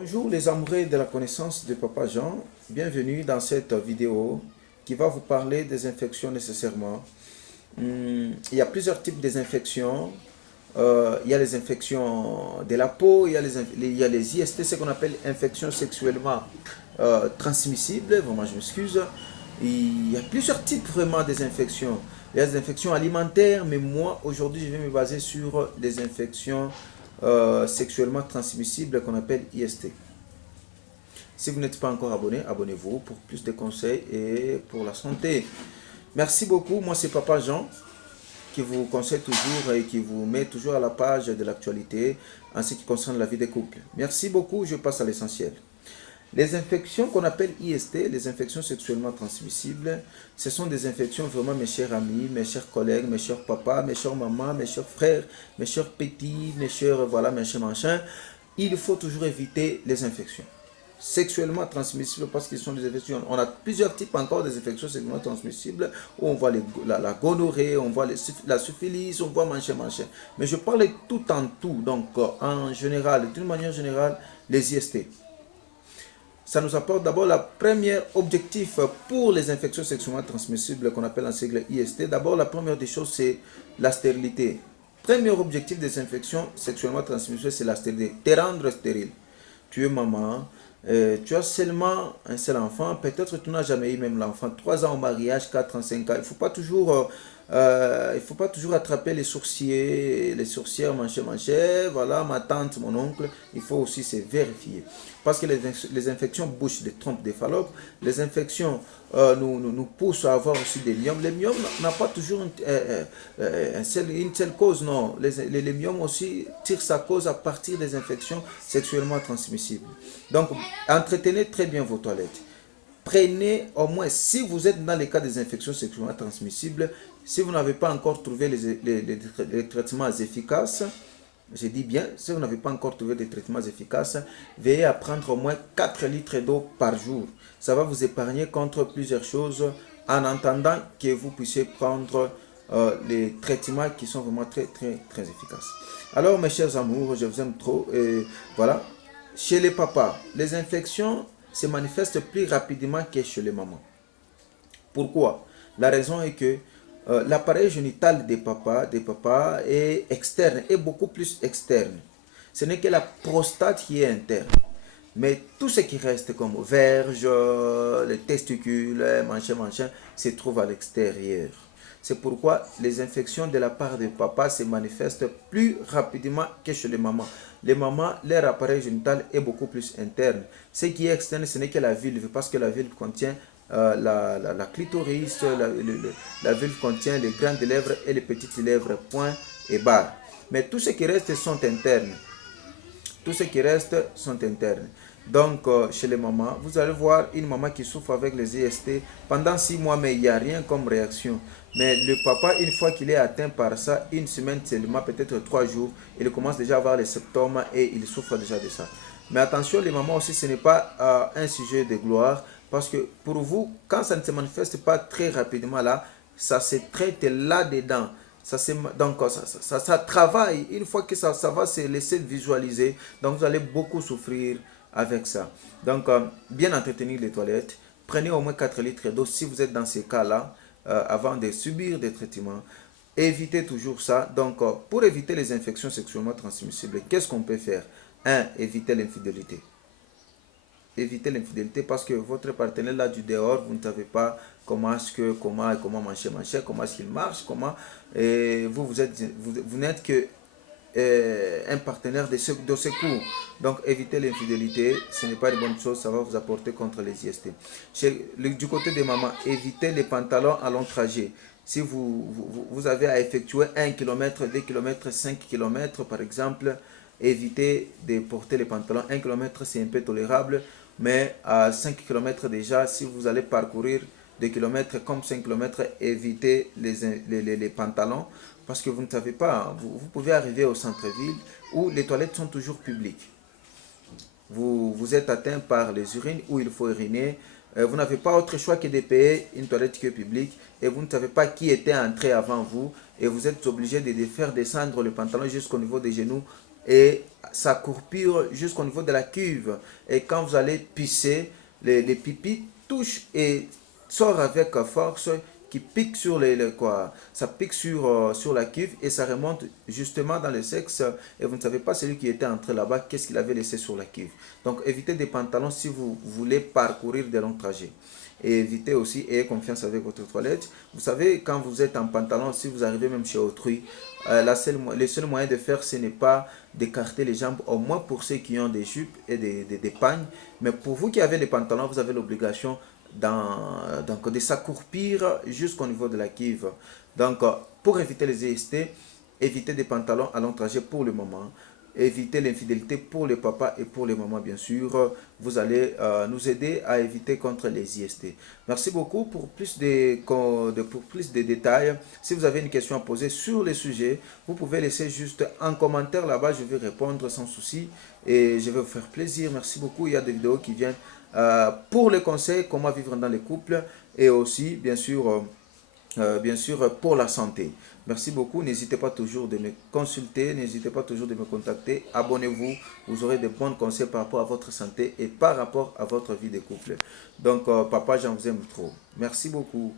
Bonjour les amoureux de la connaissance de Papa Jean, bienvenue dans cette vidéo qui va vous parler des infections nécessairement. Il y a plusieurs types des infections. Il y a les infections de la peau, il y a les IST, ce qu'on appelle infections sexuellement transmissibles, vraiment je m'excuse. Il y a plusieurs types vraiment des infections. Il y a des infections alimentaires, mais moi aujourd'hui je vais me baser sur les infections sexuellement transmissibles qu'on appelle IST. Si vous n'êtes pas encore abonné, abonnez-vous pour plus de conseils et pour la santé. Merci beaucoup. Moi, c'est Papa Jean qui vous conseille toujours et qui vous met toujours à la page de l'actualité en ce qui concerne la vie des couples. Merci beaucoup. Je passe à l'essentiel. Les infections qu'on appelle IST, les infections sexuellement transmissibles, ce sont des infections vraiment, mes chers amis, mes chers collègues, mes chers papas, mes chers mamans, mes chers frères, mes chers petits, mes chers, voilà, mes chers machins. Il faut toujours éviter les infections sexuellement transmissibles parce qu'ils sont des infections. On a plusieurs types encore des infections sexuellement transmissibles où on voit la gonorrhée, on voit la syphilis, on voit machin. Mais je parle tout en tout, donc en général, d'une manière générale, les IST. Ça nous apporte d'abord le premier objectif pour les infections sexuellement transmissibles qu'on appelle en sigle IST. D'abord, la première des choses, c'est la stérilité. Premier objectif des infections sexuellement transmissibles, c'est la stérilité. Te rendre stérile. Tu es maman, tu as seulement un seul enfant, peut-être tu n'as jamais eu même l'enfant, 3 ans au mariage, 4 ans, 5 ans, il ne faut pas toujours attraper les sourciers, les sourcières, voilà, ma tante, mon oncle, il faut aussi se vérifier. Parce que les infections bouches des trompes des Fallope, les infections nous poussent à avoir aussi des myomes. Les myomes n'ont pas toujours une seule cause, non. Les myomes aussi tirent sa cause à partir des infections sexuellement transmissibles. Donc, entretenez très bien vos toilettes. Prenez au moins, si vous êtes dans les cas des infections sexuellement transmissibles, si vous n'avez pas encore trouvé les traitements efficaces, je dis bien, si vous n'avez pas encore trouvé des traitements efficaces, veillez à prendre au moins 4 litres d'eau par jour. Ça va vous épargner contre plusieurs choses en attendant que vous puissiez prendre les traitements qui sont vraiment très efficaces. Alors mes chers amours, je vous aime trop et voilà. Chez les papas, les infections se manifestent plus rapidement que chez les mamans. Pourquoi? La raison est que l'appareil génital des papas est externe, est beaucoup plus externe. Ce n'est que la prostate qui est interne. Mais tout ce qui reste comme verge, les testicules, machin, se trouve à l'extérieur. C'est pourquoi les infections de la part des papas se manifestent plus rapidement que chez les mamans. Les mamans, leur appareil génital est beaucoup plus interne. Ce qui est externe, ce n'est que la vulve, parce que la vulve contient la clitoris, la vulve contient les grandes lèvres et les petites lèvres, point et barre. Mais tout ce qui reste sont internes. Tout ce qui reste sont internes. Donc, chez les mamans, vous allez voir une maman qui souffre avec les IST pendant 6 mois, mais il n'y a rien comme réaction. Mais le papa, une fois qu'il est atteint par ça, une semaine seulement, peut-être 3 jours, il commence déjà à avoir les symptômes et il souffre déjà de ça. Mais attention, les mamans aussi, ce n'est pas un sujet de gloire, parce que pour vous, quand ça ne se manifeste pas très rapidement là, ça se traite là-dedans. Donc ça travaille. Une fois que ça va se laisser visualiser, donc vous allez beaucoup souffrir avec ça. Donc bien entretenir les toilettes. Prenez au moins 4 litres d'eau si vous êtes dans ces cas-là, avant de subir des traitements. Évitez toujours ça. Donc pour éviter les infections sexuellement transmissibles, qu'est-ce qu'on peut faire? 1. Éviter l'infidélité. Évitez l'infidélité parce que votre partenaire là du dehors, vous ne savez pas comment marcher, comment est-ce qu'il marche, et vous n'êtes que un partenaire de secours. Donc évitez l'infidélité, ce n'est pas une bonne chose, ça va vous apporter contre les IST. Du côté des mamans, évitez les pantalons à long trajet. Si vous avez à effectuer 1 km, 2 km, 5 km par exemple, évitez de porter les pantalons. 1 km c'est un peu tolérable, mais à 5 km déjà, si vous allez parcourir des kilomètres comme 5 km, évitez les pantalons parce que vous ne savez pas, vous pouvez arriver au centre-ville où les toilettes sont toujours publiques. Vous êtes atteint par les urines où il faut uriner. Vous n'avez pas autre choix que de payer une toilette qui est publique et vous ne savez pas qui était entré avant vous et vous êtes obligé de faire descendre le pantalon jusqu'au niveau des genoux et s'accroupir jusqu'au niveau de la cuve. Et quand vous allez pisser, les pipis touchent et sortent avec force, qui pique sur quoi, ça pique sur la cuve et ça remonte justement dans le sexe et vous ne savez pas celui qui était entré là-bas, qu'est-ce qu'il avait laissé sur la cuve. Donc évitez des pantalons si vous voulez parcourir des longs trajets. Et évitez aussi, ayez confiance avec votre toilette. Vous savez, quand vous êtes en pantalon, si vous arrivez même chez autrui, le seul moyen de faire, ce n'est pas d'écarter les jambes, au moins pour ceux qui ont des jupes et des pagnes. Mais pour vous qui avez les pantalons, vous avez l'obligation donc, de s'accroupir jusqu'au niveau de la cuve. Donc, pour éviter les IST, évitez des pantalons à long trajet pour le moment. Évitez l'infidélité pour les papas et pour les mamans, bien sûr. Vous allez nous aider à éviter contre les IST. Merci beaucoup. Pour plus de détails, si vous avez une question à poser sur le sujet, vous pouvez laisser juste un commentaire là-bas. Je vais répondre sans souci et je vais vous faire plaisir. Merci beaucoup. Il y a des vidéos qui viennent pour les conseils, comment vivre dans les couples et aussi, bien sûr, pour la santé. Merci beaucoup. N'hésitez pas toujours de me consulter, n'hésitez pas toujours de me contacter. Abonnez-vous, vous aurez de bons conseils par rapport à votre santé et par rapport à votre vie de couple. Donc, papa, j'en vous aime trop. Merci beaucoup.